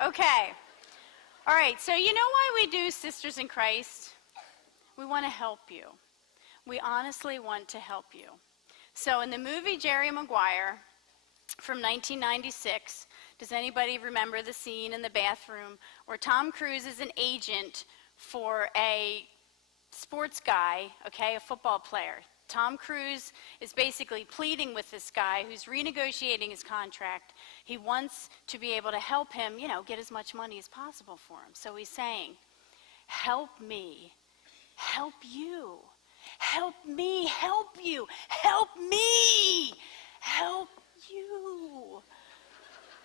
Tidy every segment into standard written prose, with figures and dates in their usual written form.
Okay. All right, so you know why we do Sisters in Christ? We want to help you. We honestly want to help you. So in the movie Jerry Maguire from 1996, does anybody remember the scene in the bathroom where Tom Cruise is an agent for a sports guy, okay, a football player? Tom Cruise is basically pleading with this guy who's renegotiating his contract. He wants to be able to help him, get as much money as possible for him. So he's saying, help me, help you, help me, help you, help me, help you.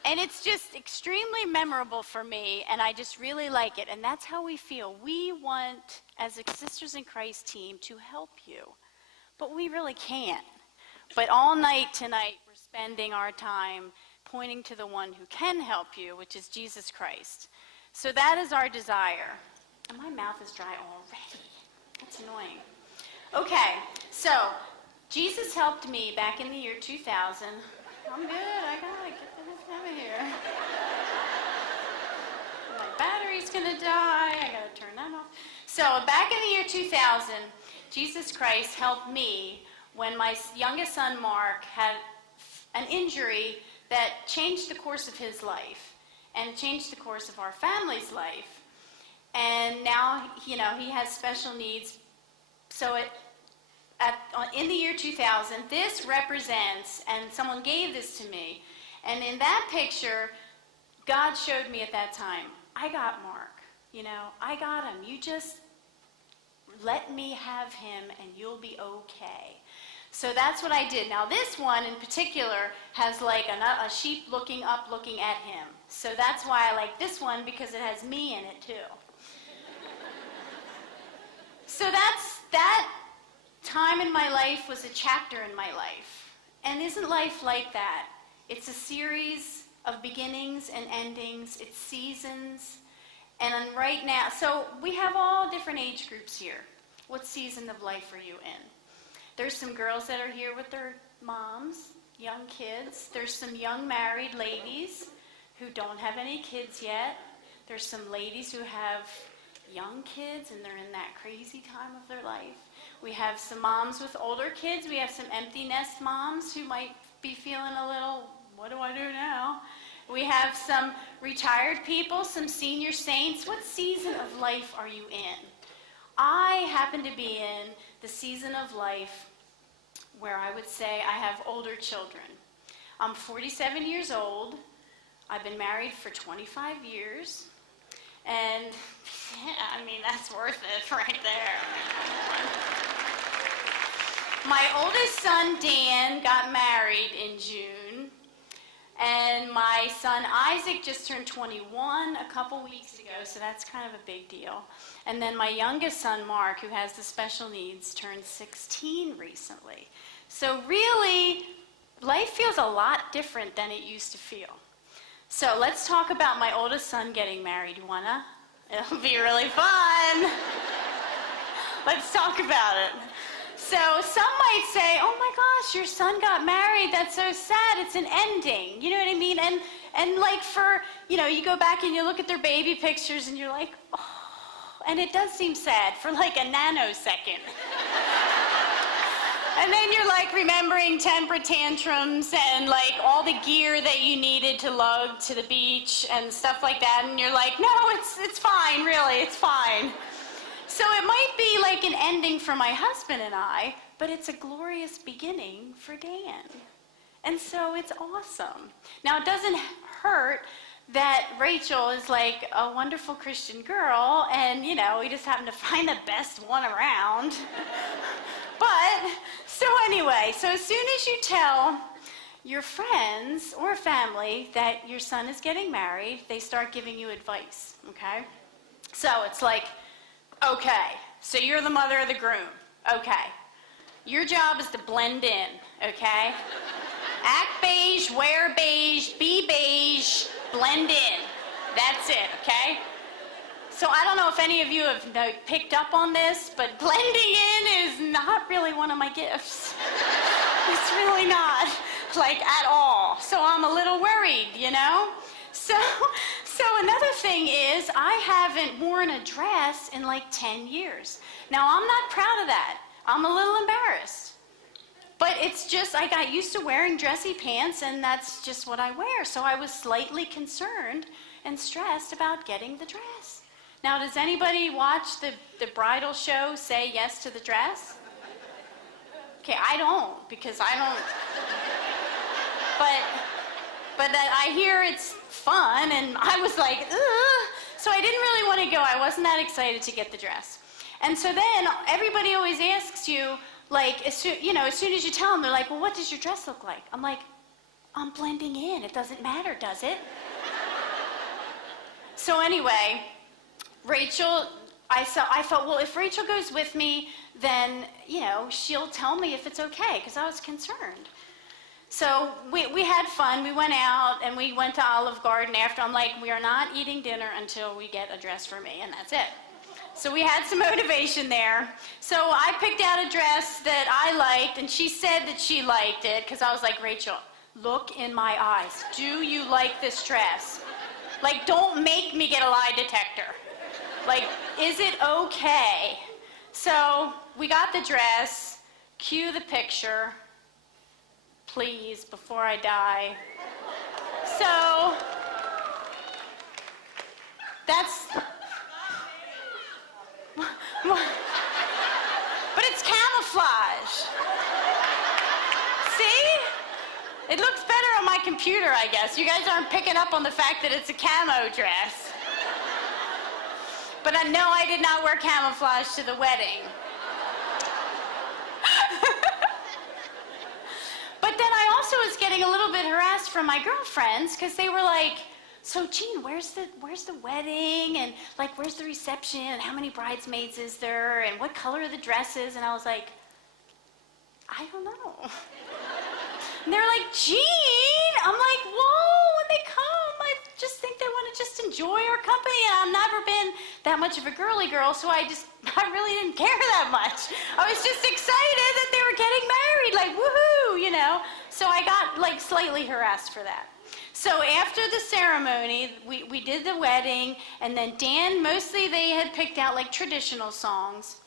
And it's just extremely memorable for me, and I just really like it. And that's how we feel. We want, as a Sisters in Christ team, to help you. But we really can't. But all night tonight, we're spending our time pointing to the one who can help you, which is Jesus Christ. So that is our desire. And my mouth is dry already. That's annoying. Okay, so Jesus helped me back in the year 2000. I'm good. I gotta get the heck out of here. My battery's gonna die. I gotta turn that off. So back in the year 2000, Jesus Christ helped me when my youngest son, Mark, had an injury that changed the course of his life and changed the course of our family's life. And now, he has special needs. So in the year 2000, this represents, and someone gave this to me, and in that picture, God showed me at that time, I got Mark. I got him. You just let me have him and you'll be okay. So that's what I did. Now this one in particular has like a sheep looking up, looking at him. So that's why I like this one, because it has me in it too. So that time in my life was a chapter in my life. And isn't life like that? It's a series of beginnings and endings. It's seasons. And right now, so we have all different age groups here. What season of life are you in? There's some girls that are here with their moms, young kids. There's some young married ladies who don't have any kids yet. There's some ladies who have young kids and they're in that crazy time of their life. We have some moms with older kids. We have some empty nest moms who might be feeling a little, what do I do now? We have some retired people, some senior saints. What season of life are you in? I happen to be in the season of life where I would say I have older children. I'm 47 years old. I've been married for 25 years. And, that's worth it right there. My oldest son, Dan, got married in June. And my son, Isaac, just turned 21 a couple weeks ago, so that's kind of a big deal. And then my youngest son, Mark, who has the special needs, turned 16 recently. So really, life feels a lot different than it used to feel. So let's talk about my oldest son getting married. You wanna? It'll be really fun. Let's talk about it. So some might say, oh my gosh, your son got married. That's so sad. It's an ending. You know what I mean? And like for, you go back and you look at their baby pictures and you're like, oh, and it does seem sad for like a nanosecond. And then you're like remembering temper tantrums and like all the gear that you needed to lug to the beach and stuff like that. And you're like, no, it's fine, really, it's fine. So it might be like an ending for my husband and I, but it's a glorious beginning for Dan. And so it's awesome. Now it doesn't hurt that Rachel is like a wonderful Christian girl and, we just happen to find the best one around. But, so anyway, so as soon as you tell your friends or family that your son is getting married, they start giving you advice, okay? So it's like, okay, so you're the mother of the groom. Okay. Your job is to blend in, okay? Act beige, wear beige, be beige, blend in. That's it, okay? So I don't know if any of you have picked up on this, but blending in is not really one of my gifts. It's really not, like, at all. So I'm a little worried, So another thing is I haven't worn a dress in like 10 years. Now, I'm not proud of that. I'm a little embarrassed. But it's just, I got used to wearing dressy pants, and that's just what I wear. So I was slightly concerned and stressed about getting the dress. Now, does anybody watch the bridal show say yes to the dress? Okay, I don't, because I don't. But I hear it's fun, and I was like, ugh. So I didn't really want to go. I wasn't that excited to get the dress. And so then everybody always asks you, like, as soon as you tell them, they're like, well, what does your dress look like? I'm like, I'm blending in. It doesn't matter, does it? So anyway, Rachel, I thought, well, if Rachel goes with me, then, she'll tell me if it's okay, because I was concerned. So we had fun. We went out, and we went to Olive Garden after. I'm like, we are not eating dinner until we get a dress for me, and that's it. So we had some motivation there. So I picked out a dress that I liked, and she said that she liked it, because I was like, Rachel, look in my eyes. Do you like this dress? Like, don't make me get a lie detector. Like, is it okay? So we got the dress. Cue the picture. Please, before I die. So that's... But it's camouflage. See? It looks better on my computer, I guess. You guys aren't picking up on the fact that it's a camo dress. But no, I did not wear camouflage to the wedding. But then I also was getting a little bit harassed from my girlfriends, because they were like, so Jean, where's the wedding, and like where's the reception, and how many bridesmaids is there, and what color are the dresses? And I was like, I don't know. And they're like, Jean! I'm like, whoa, when they come, I just think they want to just enjoy our company. And I've never been that much of a girly girl, so I really didn't care that much. I was just excited that they were getting married, like, woohoo, So I got like slightly harassed for that. So after the ceremony, we did the wedding, and then Dan, mostly they had picked out like traditional songs.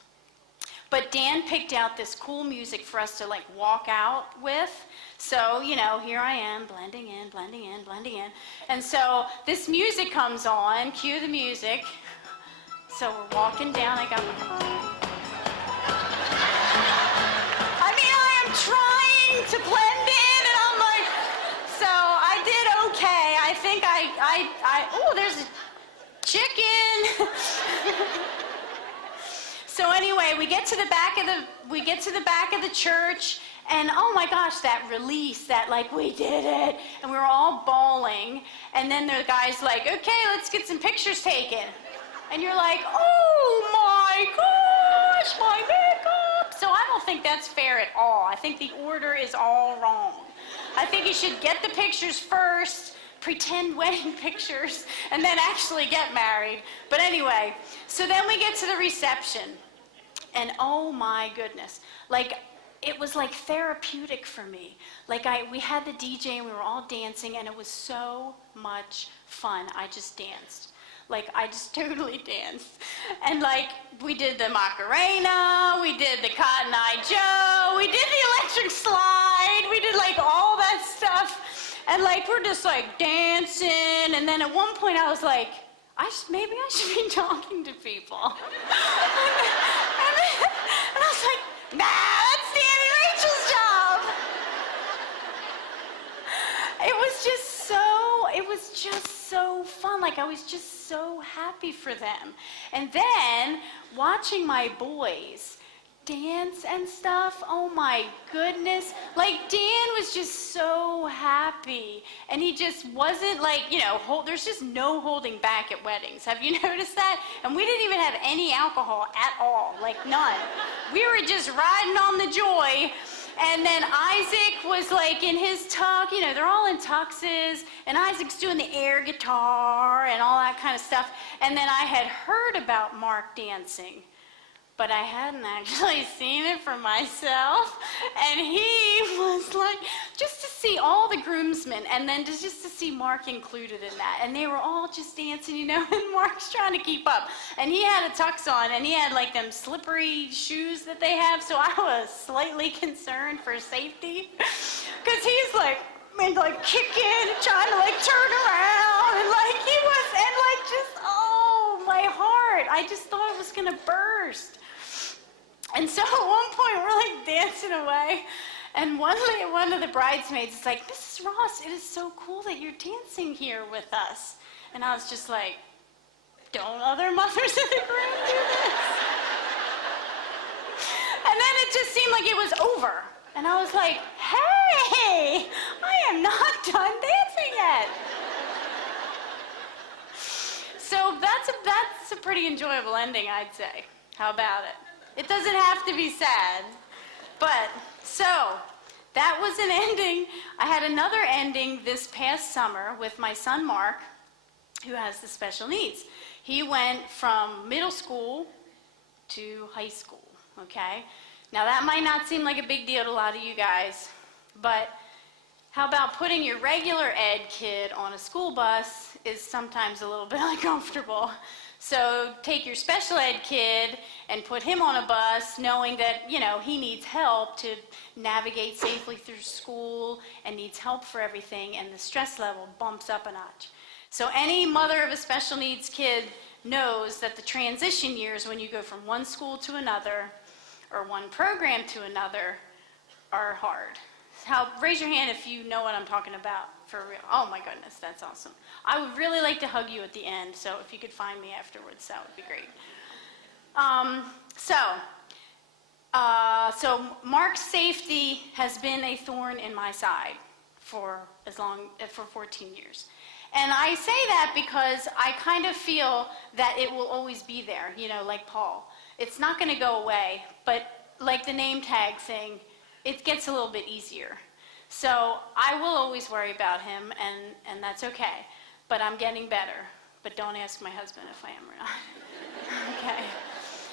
But Dan picked out this cool music for us to like walk out with. So, here I am, blending in, blending in, blending in. And so this music comes on, cue the music. So we're walking down, I am trying to blend in, and I'm like, so I did okay. I think oh, there's a chicken. So anyway, we get to the back of the church, and oh my gosh, that release, that like, we did it, and we were all bawling. And then the guy's like, okay, let's get some pictures taken. And you're like, oh my gosh, my makeup. So I don't think that's fair at all. I think the order is all wrong. I think you should get the pictures first, pretend wedding pictures, and then actually get married. But anyway, so then we get to the reception. And oh my goodness, like, it was like therapeutic for me. Like, we had the DJ, and we were all dancing, and it was so much fun. I just danced. Like, I just totally danced. And like, we did the Macarena, we did the Cotton Eye Joe, we did the electric slide, we did like all that stuff. And like, we're just like dancing. And then at one point I was like, maybe I should be talking to people. And I was like, nah, that's Danny Rachel's job. It was just so fun. Like, I was just so happy for them. And then watching my boys dance and stuff, oh my goodness. Like, Dan was just so happy. And he just wasn't like, there's just no holding back at weddings. Have you noticed that? And we didn't even have any alcohol at all, like none. We were just riding on the joy. And then Isaac was like in his tux, they're all in tuxes, and Isaac's doing the air guitar and all that kind of stuff. And then I had heard about Mark dancing, but I hadn't actually seen it for myself. And he was like, just to see all the groomsmen, and then just to see Mark included in that. And they were all just dancing, and Mark's trying to keep up. And he had a tux on, and he had like them slippery shoes that they have, so I was slightly concerned for safety. Because he's like kicking, trying to like turn around, and like he was, and like just, oh, my heart. I just thought it was gonna burst. And so at one point we're like dancing away, and one of the bridesmaids is like, Mrs. Ross, it is so cool that you're dancing here with us. And I was just like, don't other mothers of the groom do this? And then it just seemed like it was over. And I was like, hey, I am not done dancing yet. So that's a pretty enjoyable ending, I'd say. How about it? It doesn't have to be sad. But, so, that was an ending. I had another ending this past summer with my son Mark, who has the special needs. He went from middle school to high school, okay? Now that might not seem like a big deal to a lot of you guys, but how about putting your regular ed kid on a school bus is sometimes a little bit uncomfortable. So take your special ed kid and put him on a bus knowing that, he needs help to navigate safely through school and needs help for everything, and the stress level bumps up a notch. So any mother of a special needs kid knows that the transition years when you go from one school to another or one program to another are hard. Raise your hand if you know what I'm talking about for real. Oh my goodness, that's awesome. I would really like to hug you at the end, so if you could find me afterwards, that would be great. So Mark's safety has been a thorn in my side for 14 years. And I say that because I kind of feel that it will always be there, like Paul. It's not going to go away, but like the name tag thing, it gets a little bit easier. So I will always worry about him, and that's okay. But I'm getting better. But don't ask my husband if I am or not. Okay.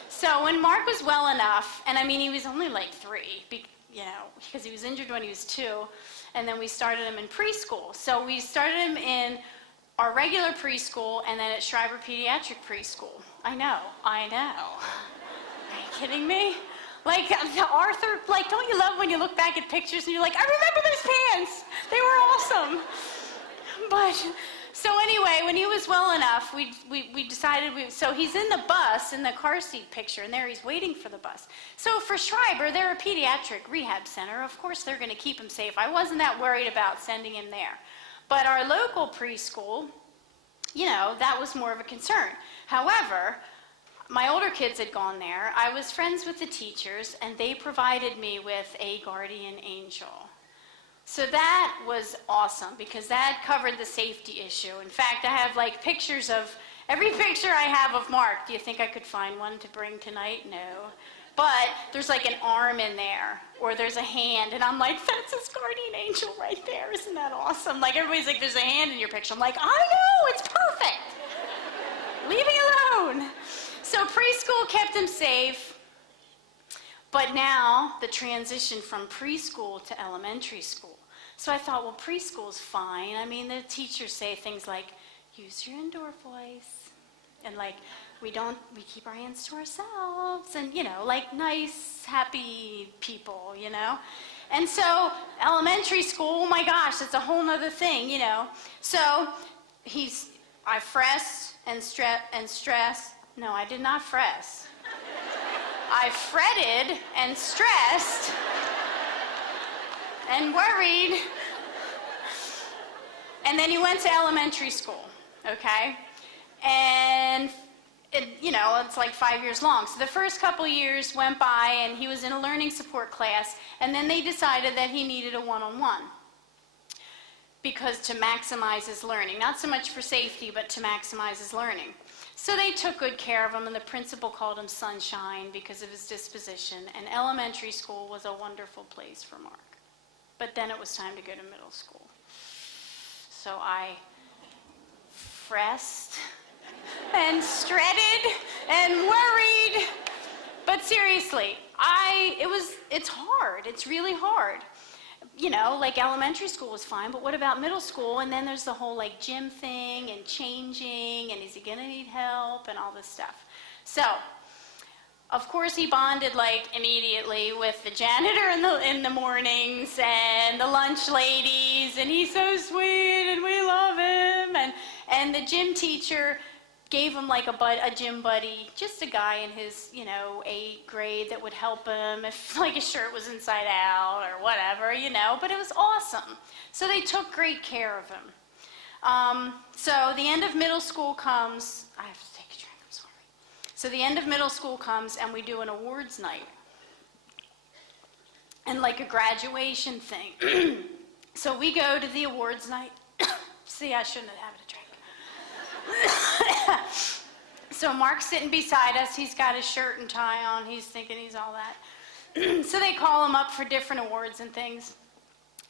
So when Mark was well enough, and he was only like 3, because he was injured when he was 2, and then we started him in preschool. So we started him in our regular preschool and then at Schreiber Pediatric Preschool. I know. Are you kidding me? Like Arthur, don't you love when you look back at pictures and you're like, I remember those pants. They were awesome. But, so anyway, when he was well enough, we decided, so he's in the bus, in the car seat picture, and there he's waiting for the bus. So for Schreiber, they're a pediatric rehab center. Of course, they're going to keep him safe. I wasn't that worried about sending him there. But our local preschool, that was more of a concern. However, my older kids had gone there. I was friends with the teachers, and they provided me with a guardian angel. So that was awesome, because that covered the safety issue. In fact, I have pictures of, every picture I have of Mark. Do you think I could find one to bring tonight? No. But there's an arm in there, or there's a hand, and I'm like, that's his guardian angel right there. Isn't that awesome? Everybody's like, there's a hand in your picture. I'm like, I know, it's perfect. Leave me alone. So preschool kept him safe, but now the transition from preschool to elementary school. So I thought, well, preschool's fine. The teachers say things like, use your indoor voice, and we keep our hands to ourselves, and nice, happy people, And so elementary school, oh my gosh, it's a whole nother thing, So I fress and stress. No, I did not fress. I fretted and stressed and worried. And then he went to elementary school, okay? And, it's 5 years long. So the first couple years went by, and he was in a learning support class, and then they decided that he needed a one-on-one because to maximize his learning. Not so much for safety, but to maximize his learning. So they took good care of him, and the principal called him Sunshine because of his disposition, and elementary school was a wonderful place for Mark. But then it was time to go to middle school. So I fressed and strutted and worried, but But seriously, it's hard. It's really hard. Like elementary school was fine, but what about middle school? And then there's the whole like gym thing and changing, and is he gonna need help and all this stuff. So, of course, he bonded like immediately with the janitor in the mornings and the lunch ladies, and he's so sweet and we love him. And the gym teacher gave him like a gym buddy, just a guy in his 8th grade that would help him if like his shirt was inside out or whatever, but it was awesome. So they took great care of him. So the end of middle school comes. I have to take a drink, I'm sorry. So the end of middle school comes and we do an awards night and like a graduation thing. So we go to the awards night. See, I shouldn't have had a drink. So Mark's sitting beside us. He's got his shirt and tie on. He's thinking he's all that. So they call him up for different awards and things.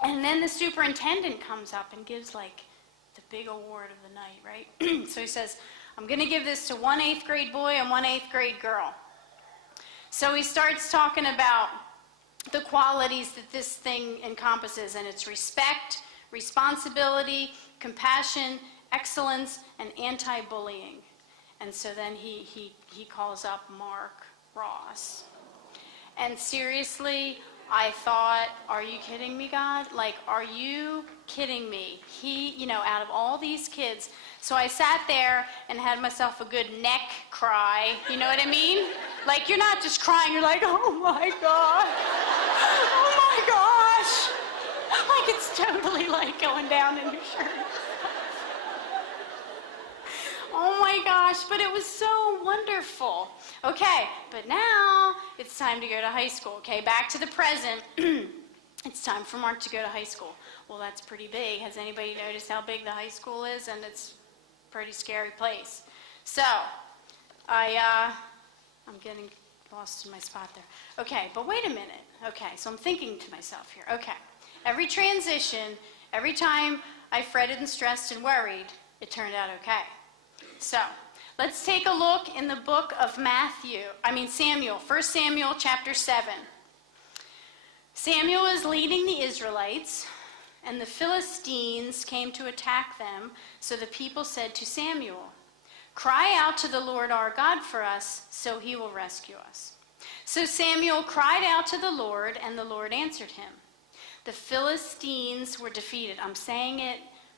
And then the superintendent comes up and gives like the big award of the night, right? So he says, I'm going to give this to one 8th grade boy and one 8th grade girl. So he starts talking about the qualities that this thing encompasses, and it's respect, responsibility, compassion, excellence, and anti-bullying. And so then he calls up Mark Ross. And seriously, I thought, are you kidding me, God? Like, are you kidding me? He, out of all these kids. So I sat there and had myself a good neck cry. You know what I mean? Like, you're not just crying, you're like, oh my God. Oh my gosh. Like, it's totally like going down in your shirt. Oh my gosh, but it was so wonderful. Okay, but now it's time to go to high school. Okay, back to the present. It's time for Mark to go to high school. Well, that's pretty big. Has anybody noticed how big the high school is? And it's a pretty scary place. So, I'm getting lost in my spot there. Okay, but wait a minute. Okay, so I'm thinking to myself here. Okay, every transition, every time I fretted and stressed and worried, it turned out okay. So, let's take a look in the book of Samuel, 1 Samuel chapter 7. Samuel is leading the Israelites, and the Philistines came to attack them, so the people said to Samuel, cry out to the Lord our God for us, so he will rescue us. So Samuel cried out to the Lord, and the Lord answered him. The Philistines were defeated. I'm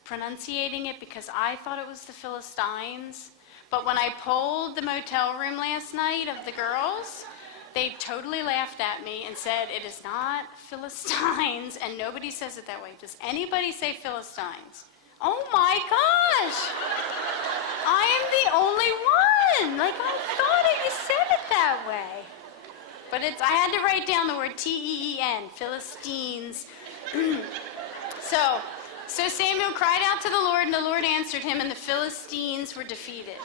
pronunciating it because I thought it was the Philistines. But when I polled the motel room last night of the girls, they totally laughed at me and said it is not Philistines, and nobody says it that way. Does anybody say Philistines? Oh my gosh! I am the only one! Like, I thought you said it that way. But I had to write down the word T-E-E-N, Philistines. So Samuel cried out to the Lord, and the Lord answered him, and the Philistines were defeated.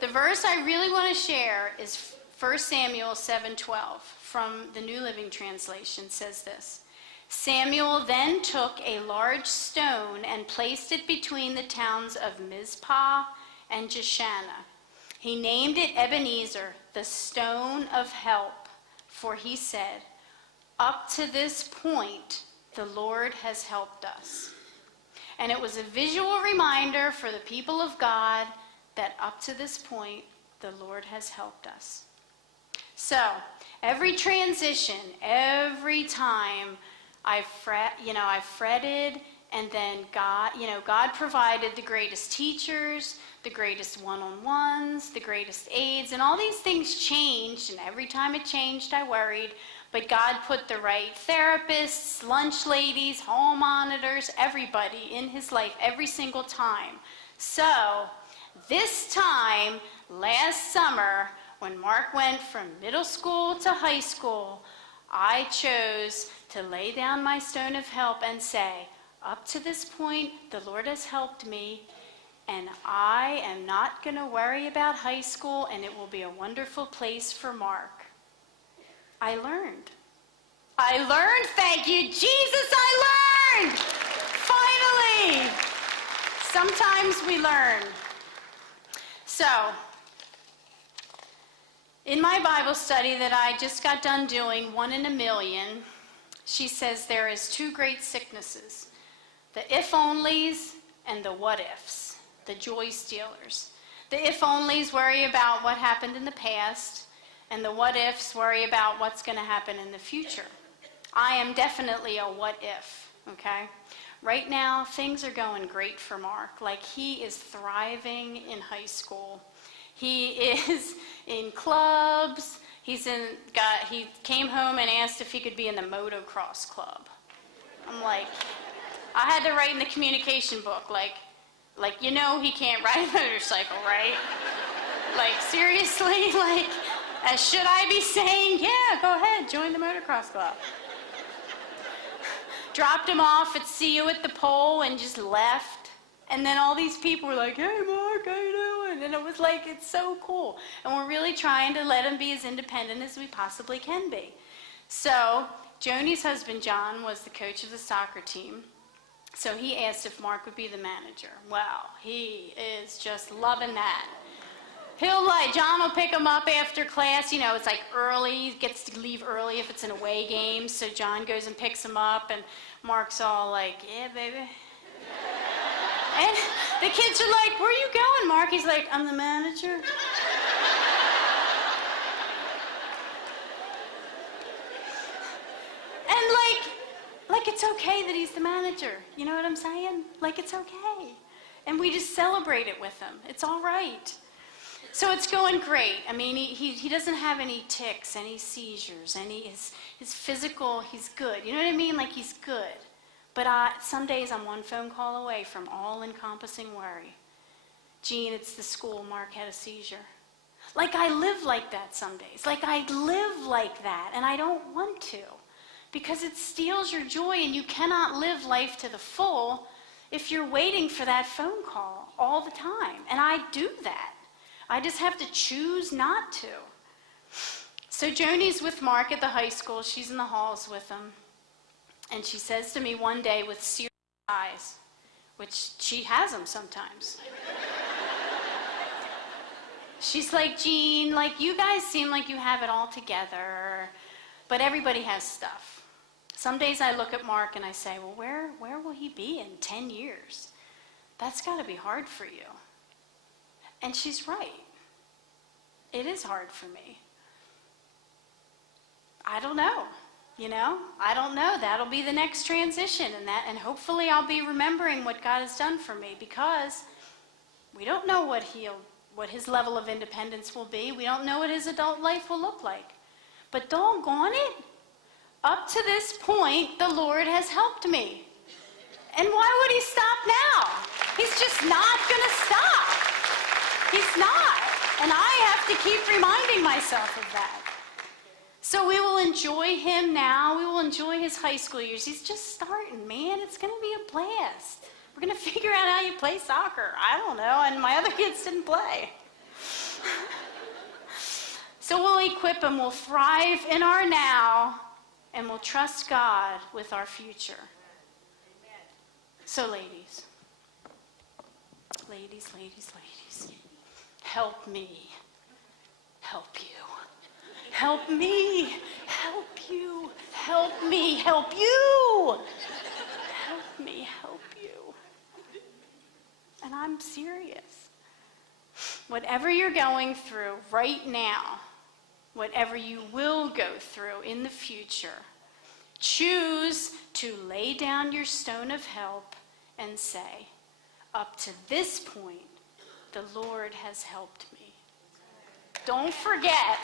The verse I really want to share is 1 Samuel 7:12 from the New Living Translation. Says this, Samuel then took a large stone and placed it between the towns of Mizpah and Jeshanah. He named it Ebenezer, the stone of help, for he said, up to this point, the Lord has helped us. And it was a visual reminder for the people of God that up to this point, the Lord has helped us. So, every transition, every time I fretted, and then God provided the greatest teachers, the greatest one-on-ones, the greatest aides, and all these things changed, and every time it changed, I worried. But God put the right therapists, lunch ladies, hall monitors, everybody in his life every single time. So, this time, last summer, when Mark went from middle school to high school, I chose to lay down my stone of help and say, up to this point, the Lord has helped me, and I am not going to worry about high school, and it will be a wonderful place for Mark. I learned. Thank you, Jesus, I learned! Finally! Sometimes we learn. So, In my Bible study that I just got done doing, 1 in a Million, she says there is 2 great sicknesses, the if-onlys and the what-ifs, the joy stealers. The if-onlys worry about what happened in the past, and the what-ifs worry about what's going to happen in the future. I am definitely a what-if, okay? Right now, things are going great for Mark. Like, he is thriving in high school. He is in clubs. He came home and asked if he could be in the motocross club. I'm like, I had to write in the communication book, like, you know he can't ride a motorcycle, right? Like, seriously? Like, should I be saying, yeah, go ahead, join the motocross club? Dropped him off at See You at the Pole and just left. And then all these people were like, hey, Mark, how you doing? And it was like, it's so cool. And we're really trying to let him be as independent as we possibly can be. So Joni's husband, John, was the coach of the soccer team. So he asked if Mark would be the manager. Well, he is just loving that. John will pick him up after class. You know, it's like early. He gets to leave early if it's an away game. So John goes and picks him up, and Mark's all like, yeah, baby. And the kids are like, where are you going, Mark? He's like, I'm the manager. And like it's okay that he's the manager. You know what I'm saying? Like, it's okay. And we just celebrate it with him. It's all right. So it's going great. I mean, he doesn't have any tics, any seizures, his physical, he's good. You know what I mean? Like, he's good. But some days I'm one phone call away from all-encompassing worry. Gene, it's the school. Mark had a seizure. Like, I live like that some days. Like, I live like that, and I don't want to. Because it steals your joy, and you cannot live life to the full if you're waiting for that phone call all the time. And I do that. I just have to choose not to. So Joni's with Mark at the high school. She's in the halls with him. And she says to me one day with serious eyes, which she has them sometimes. She's like, Gene, like, you guys seem like you have it all together, but everybody has stuff. Some days I look at Mark and I say, well, where will he be in 10 years? That's got to be hard for you. And she's right. It is hard for me. I don't know. You know, I don't know. That'll be the next transition, and hopefully I'll be remembering what God has done for me, because we don't know what his level of independence will be. We don't know what his adult life will look like. But doggone it, up to this point, the Lord has helped me. And why would he stop now? He's just not going to stop. He's not. And I have to keep reminding myself of that. So we will enjoy him now. We will enjoy his high school years. He's just starting, man. It's going to be a blast. We're going to figure out how you play soccer. I don't know. And my other kids didn't play. So we'll equip him. We'll thrive in our now. And we'll trust God with our future. So ladies, help me help you. Help me help you. Help me help you. Help me help you. And I'm serious. Whatever you're going through right now, whatever you will go through in the future, choose to lay down your stone of help and say, up to this point, the Lord has helped me. Don't forget